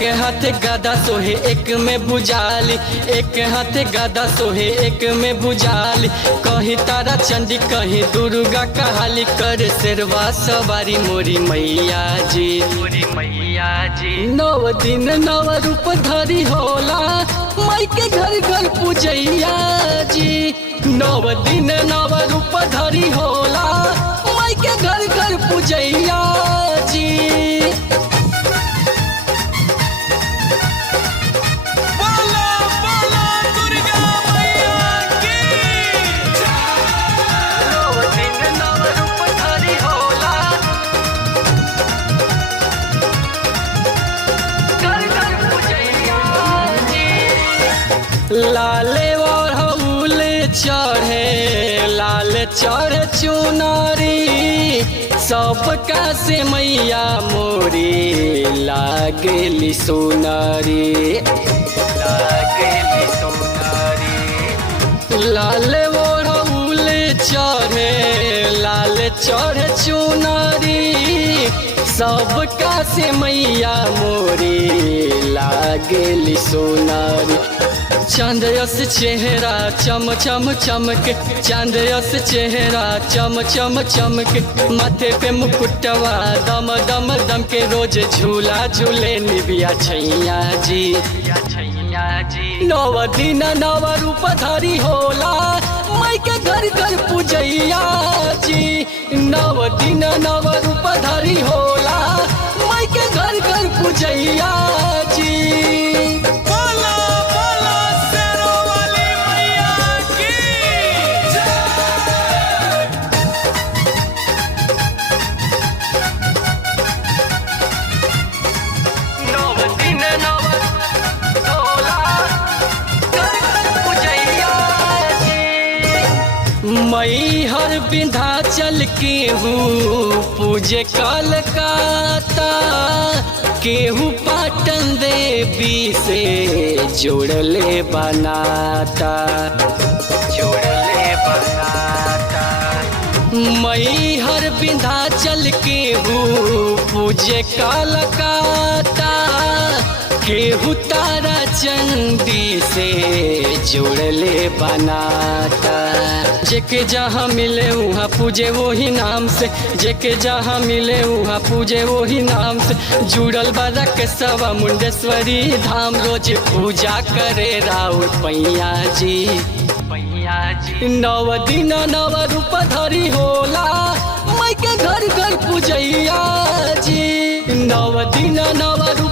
एक हाथ गदा सोहे एक में भुजाली, एक हाथ गदा सोहे एक में भुजाली। कहीं तारा चंडी कहीं दुर्गा कहाली, कर शेरवा सवारी मोरी मैया जी, मोरी मैया जी। 9 दिन 9 रूप धरी होला, माई के घर घर पूजैया जी। 9 दिन 9 रूप धरी होला, माई के घर घर पूजैया जी। लाले और हौले चढ़े लाल चढ़े चुनारी, सबका से मैया मोरी लागेली सोनारी, लागेली सोनारी। लाले और हौले चढ़े लाल चढ़े चुनारी, सबका से मैया मोरी लागेली सोनारी। चांदयस चेहरा चम चम चमके, चांदयस चेहरा चम चम चमके। माथे पे मुकुटवा दम दम दम के, रोज झूला झूले निबिया छैया जी, छैया जी। 9 दिन 9 रूप धरी होला, माई के घर घर पूजैया जी। 9 दिन 9 रूप धरी होला, माई के घर घर पूजैया जी। मई हर विंध्याचल केहू पूजे कलकत्ता, केहू पाटन देवी से जोड़ले बनाता, जोड़ले बनाता। मई हर विंध्याचल केहू पूजे कलकत्ता, केहू तारा चंडी से जोड़ले बनाता। जेके जहाँ मिले वहाँ पूजे वही नाम से, जेके जहाँ मिले वहाँ पूजे वही नाम से। जुड़ल बारा के सवा मुंडेश्वरी धाम, रोज पूजा करे राउर पैया जी, पैया जी। 9 दिन 9 रूप धरी होला, माई के घर घर पूजैया जी। 9 दिन 9 रूप